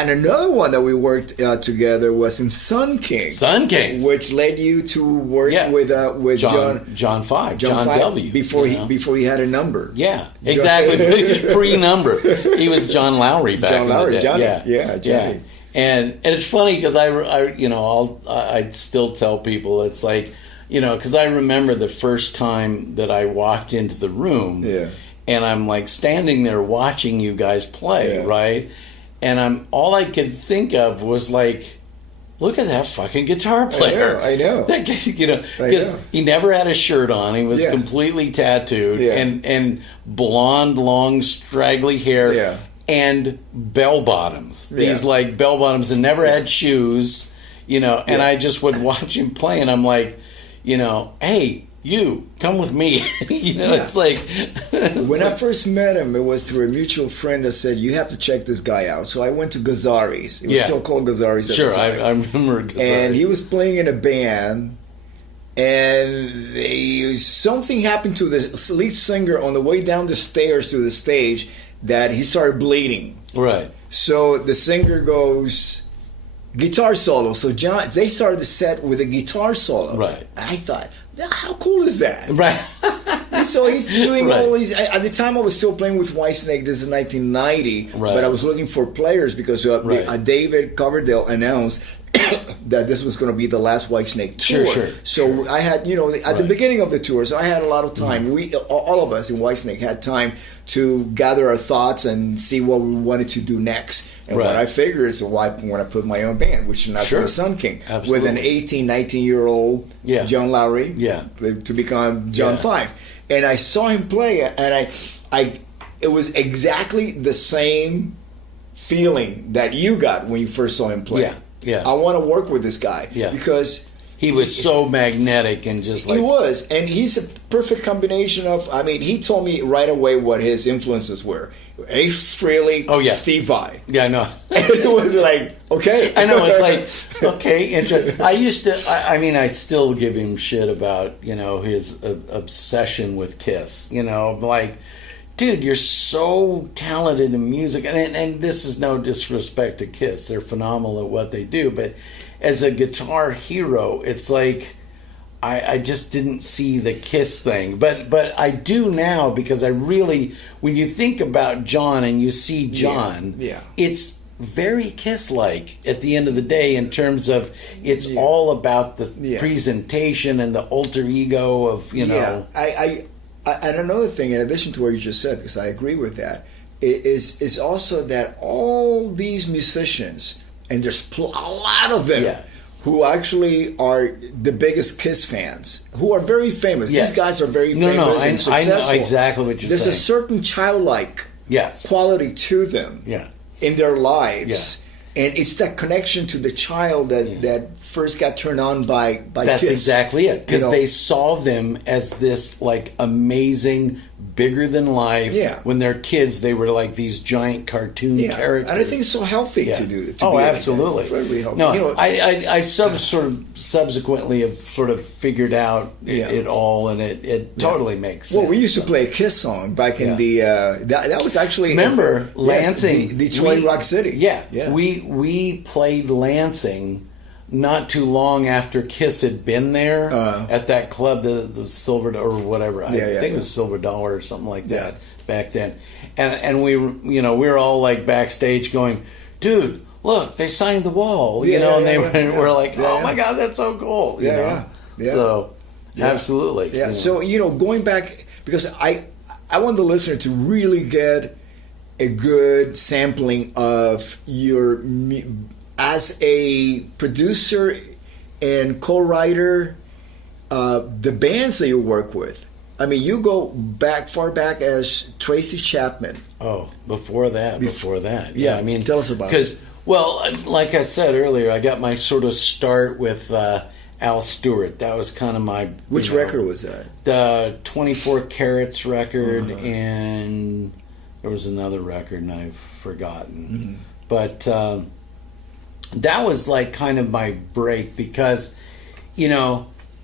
And another one that we worked together was in Sun King. Sun Kings, which led you to work with John W. before he had a number. Yeah, exactly. Pre-number. He was John Lowry back in the day. Johnny. Yeah, Johnny. And it's funny because I still tell people it's like, because I remember the first time that I walked into the room. Yeah. And I'm like standing there watching you guys play, right? And all I could think of was like, look at that fucking guitar player. I know. That guy, because he never had a shirt on. He was completely tattooed and blonde, long, straggly hair. Yeah. And bell bottoms. These like bell bottoms, and never had shoes. And I just would watch him play, and I'm like, hey, you come with me. It's like when I first met him, it was through a mutual friend that said you have to check this guy out. So I went to Gazzari's. It was still called Gazzari's at the time. I remember Gazzari's. And he was playing in a band, and something happened to the lead singer on the way down the stairs to the stage that he started bleeding. Right. So the singer goes, guitar solo. So they started the set with a guitar solo. Right. And I thought, how cool is that? Right. So he's doing all these. At the time, I was still playing with Whitesnake. This is 1990. Right. But I was looking for players because David Coverdale announced that this was going to be the last Whitesnake tour. Sure. So I had, at the beginning of the tour, so I had a lot of time. We, all of us in Whitesnake, had time to gather our thoughts and see what we wanted to do next. And what I figured is why when I put my own band, which is not the Sun King, with an 18, 19-year-old John Lowry to become John 5. And I saw him play, and it was exactly the same feeling that you got when you first saw him play. Yeah. I want to work with this guy because he was so magnetic and just like... He was, and he's a perfect combination of... he told me right away what his influences were. Ace Frehley, Steve Vai. Yeah, I know. And it was like, okay. I know, it's like, okay, interesting. I used to... I still give him shit about, his obsession with Kiss. Like... Dude, you're so talented in music, and this is no disrespect to Kiss. They're phenomenal at what they do, but as a guitar hero, it's like I just didn't see the Kiss thing. But I do now, because I really, when you think about John and you see John, it's very Kiss-like at the end of the day in terms of it's all about the presentation and the alter ego of, And another thing, in addition to what you just said, because I agree with that, is also that all these musicians, and there's a lot of them, who actually are the biggest Kiss fans, who are very famous. These guys are very famous and successful. I know exactly what you're saying. There's a certain childlike quality to them in their lives. And it's that connection to the child that first got turned on by That's Kiss. Exactly it. Because they saw them as this like amazing, bigger than life. Yeah. When they're kids, they were like these giant cartoon characters. And I think it's so healthy to do. Absolutely. Like really healthy. No, I sort of subsequently have sort of figured out it all, and it totally makes sense. Well, we used to play a Kiss song back in the that was actually Lansing, Detroit Rock City. Yeah. We played Lansing not too long after Kiss had been there at that club, the Silver or whatever. I think it was Silver Dollar or something like that back then. And we were all like backstage going, dude, look, they signed the wall, and they were like, oh my God, that's so cool. So absolutely. Yeah. So, going back, because I want the listener to really get a good sampling of your, as a producer and co-writer, the bands that you work with. I mean, you go far back as Tracy Chapman. Oh, before that. Yeah, I mean, tell us about it. Because, well, like I said earlier, I got my sort of start with Al Stewart. That was kind of my... Which record was that? The 24 Carats record, and there was another record, and I've forgotten. But that was like kind of my break because,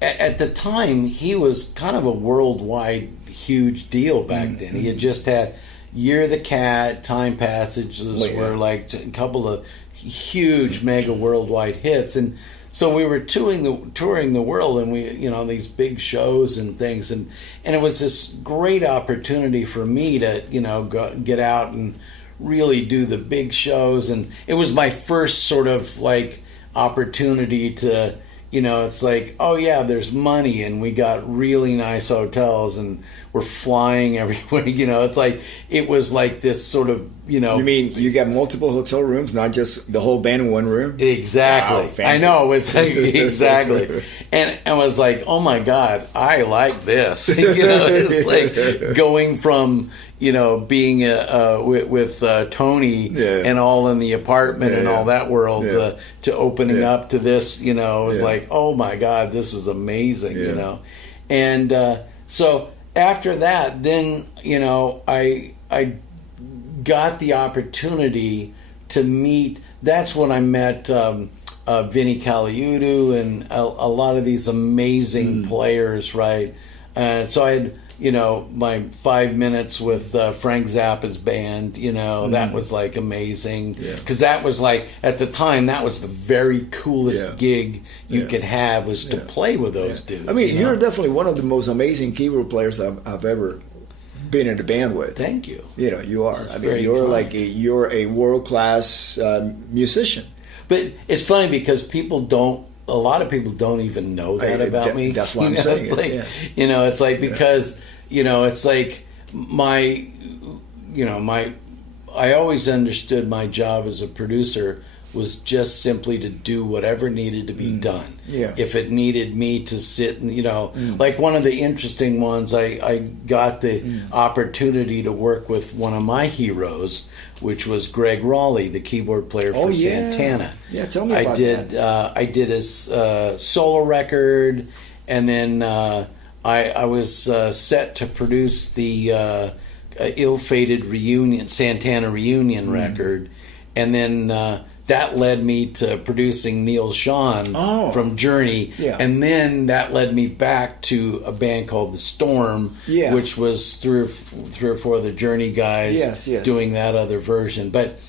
at the time, he was kind of a worldwide huge deal back then. He had just had, Year of the Cat, Time Passages were like a couple of huge mega worldwide hits, and so we were touring the world, and we, these big shows and things, and it was this great opportunity for me to, get out and really do the big shows, and it was my first sort of like opportunity to, it's like, oh yeah, there's money, and we got really nice hotels, and we're flying everywhere. It's like, it was like this sort of, You mean you got multiple hotel rooms, not just the whole band in one room? Exactly. Wow, I know. It's like, exactly. And I was like, oh my God, I like this. It's like going from, being with Tony and all in the apartment and all that world to opening up to this, it was like, oh my God, this is amazing, And so after that, then, I got the opportunity to meet. That's when I met Vinnie Caliuto and a lot of these amazing players, right? So I had, my 5 minutes with Frank Zappa's band, that was like amazing. Because that was like, at the time, that was the very coolest gig you could have, was to play with those dudes. I mean, you're definitely one of the most amazing keyboard players I've ever been in a band with. Thank you. You are. I mean, you're a world-class musician. But it's funny because a lot of people don't even know that about me. That's why I'm saying it's like, it's like, because, it's like I always understood my job as a producer was just simply to do whatever needed to be done. Yeah. If it needed me to sit and, like one of the interesting ones, I got the opportunity to work with one of my heroes, which was Greg Raleigh, the keyboard player for Santana. Yeah, tell me about that. I did his solo record, and then I was set to produce the ill-fated Santana reunion record, and then that led me to producing Neil Schon from Journey, and then that led me back to a band called The Storm, which was three or four of the Journey guys doing that other version. But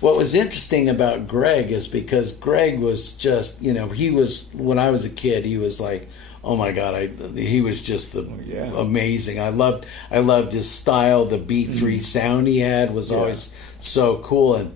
what was interesting about Greg is because Greg was just, he was, when I was a kid, he was like, oh my God, he was just amazing. I loved his style. The B3 sound he had was always so cool.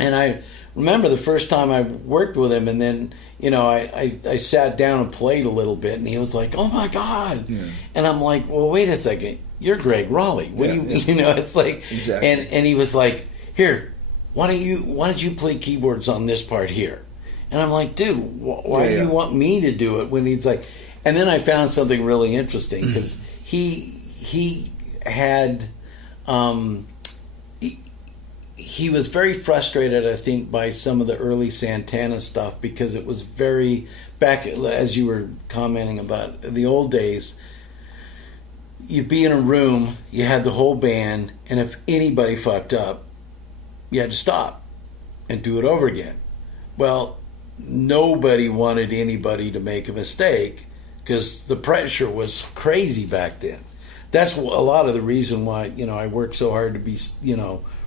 And I remember the first time I worked with him, and then, I sat down and played a little bit, and he was like, oh my God. Yeah. And I'm like, well, wait a second. You're Greg Raleigh. What do you, it's like, exactly. And he was like, here, why don't you play keyboards on this part here? And I'm like, dude, why do you want me to do it when he's like, and then I found something really interesting because he had, he was very frustrated, I think, by some of the early Santana stuff because it was very, back as you were commenting about the old days, you'd be in a room, you had the whole band, and if anybody fucked up, you had to stop and do it over again. Well, nobody wanted anybody to make a mistake because the pressure was crazy back then. That's a lot of the reason why, I worked so hard to be,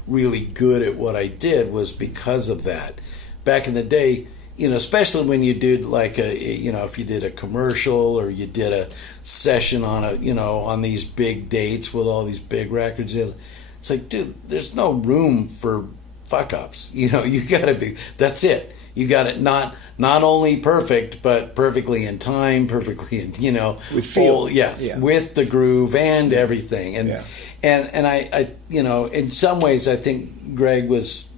really good at what I did was because of that. Back in the day, especially when you did like if you did a commercial or you did a session on on these big dates with all these big records, it's like, dude, there's no room for fuck ups. You gotta be, that's it. You got it not only perfect, but perfectly in time, perfectly in, with feel. With the groove and everything. And I in some ways I think Greg was,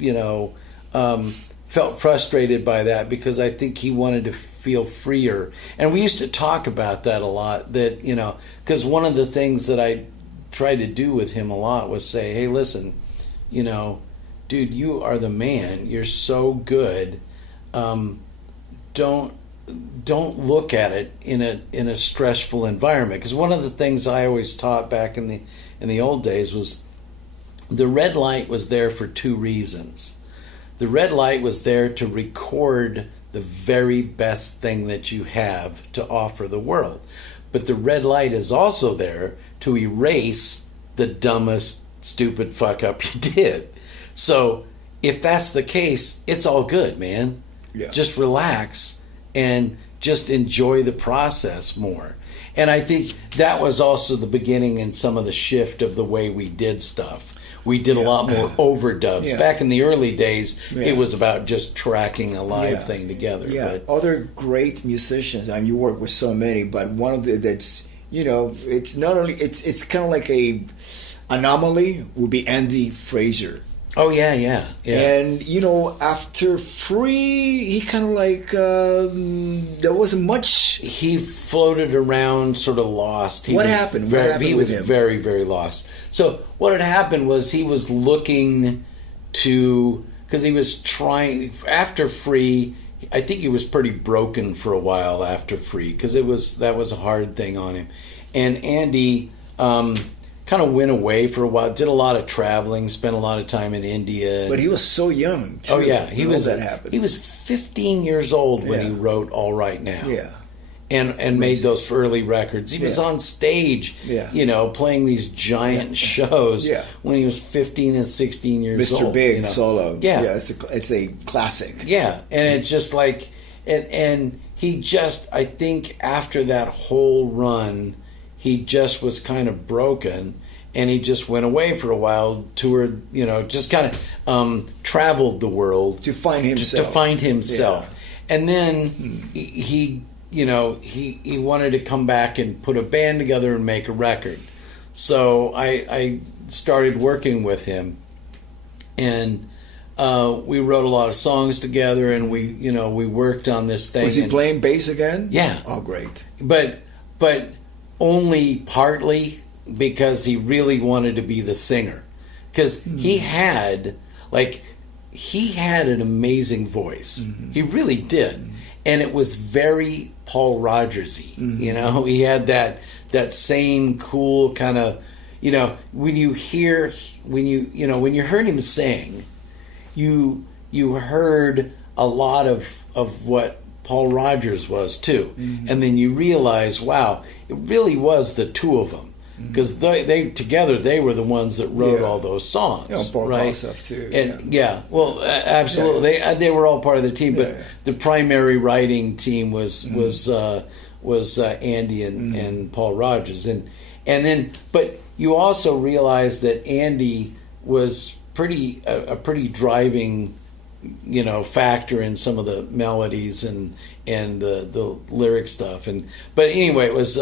felt frustrated by that because I think he wanted to feel freer. And we used to talk about that a lot, that, because one of the things that I tried to do with him a lot was say, hey, listen, dude, you are the man. You're so good. Don't look at it in a stressful environment. Because one of the things I always taught back in the old days was the red light was there for two reasons. The red light was there to record the very best thing that you have to offer the world. But the red light is also there to erase the dumbest stupid fuck up you did. So if that's the case, it's all good, man. Yeah. Just relax and just enjoy the process more. And I think that was also the beginning and some of the shift of the way we did stuff. We did a lot more overdubs. Yeah. Back in the early days, it was about just tracking a live thing together. Yeah, But other great musicians. I mean, you work with so many, but one of the that's it's not only it's kind of like a anomaly would be Andy Fraser. oh yeah. And after Free, he kind of like there wasn't much. He floated around, sort of lost. What happened? Very, What happened he with was him? very, very lost. So what had happened was he was looking to, because he was trying after Free. I think he was pretty broken for a while after Free, because that was a hard thing on him. And Andy kind of went away for a while, did a lot of traveling, spent a lot of time in India. But he was so young, too. Oh yeah, he was. That happened. He was 15 years old when he wrote "All Right Now." Yeah. And made those early records. He was on stage, playing these giant shows when he was 15 and 16 years old. Mr. Big solo. Yeah, it's a classic. Yeah, and it's just like, and he just, I think after that whole run, he just was kind of broken, and he just went away for a while, toured, just kind of traveled the world to find himself. Yeah. And then he wanted to come back and put a band together and make a record. So I started working with him, and we wrote a lot of songs together, and we worked on this thing. Was he playing bass again? Yeah. Oh, great. But only partly because he really wanted to be the singer. Because he had an amazing voice. Mm-hmm. He really did. Mm-hmm. And it was very Paul Rodgers-y. Mm-hmm. He had that same cool kind of, when you heard him sing, you heard a lot of what Paul Rodgers was too. Mm-hmm. And then you realize, wow, it really was the two of them. Because they together, they were the ones that wrote all those songs, Paul right? Kossoff too. And well, absolutely, they were all part of the team. But the primary writing team was Andy and Paul Rodgers, and then, but you also realize that Andy was a pretty driving, factor in some of the melodies and the lyric stuff. But anyway, it was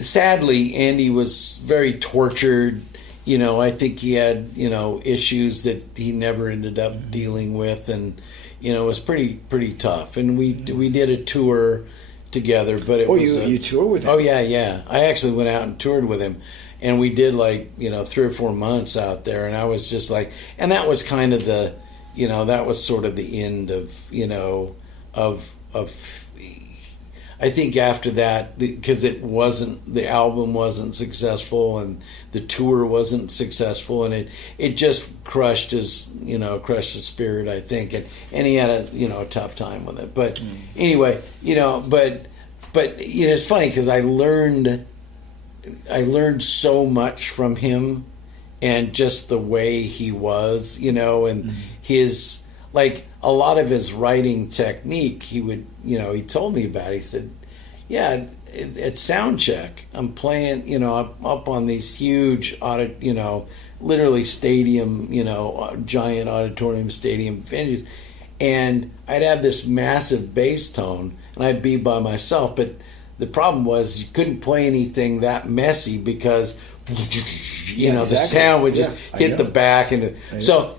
sadly, Andy was very tortured. I think he had, issues that he never ended up dealing with, and it was pretty tough. And we did a tour together, but it was you toured with him? Oh yeah. I actually went out and toured with him, and we did 3 or 4 months out there, and I was just like, and that was kind of the, that was sort of the end of, of. I think after that, because the album wasn't successful and the tour wasn't successful, and it just crushed his spirit, I think, and he had a tough time with it. But anyway, but it's funny because I learned so much from him, and just the way he was, and his, like, a lot of his writing technique, he would, he told me about it. He said, yeah, at sound check, I'm playing, up on these huge, literally stadium, giant auditorium stadium venues, and I'd have this massive bass tone, and I'd be by myself, but the problem was you couldn't play anything that messy because, the sound would just hit the back, and so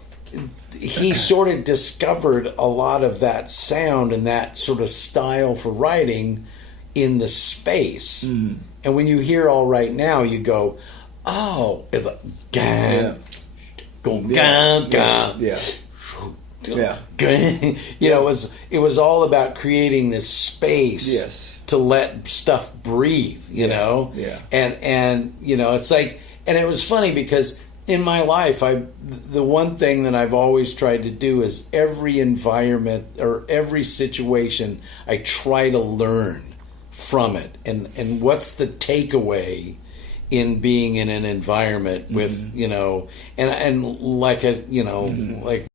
he sort of discovered a lot of that sound and that sort of style for writing in the space. And when you hear All Right Now, you go, oh, it's like it was all about creating this space to let stuff breathe, and it's like, and it was funny because in my life, the one thing that I've always tried to do is every environment or every situation, I try to learn from it, and what's the takeaway in being in an environment with, you know, and like a, you know, like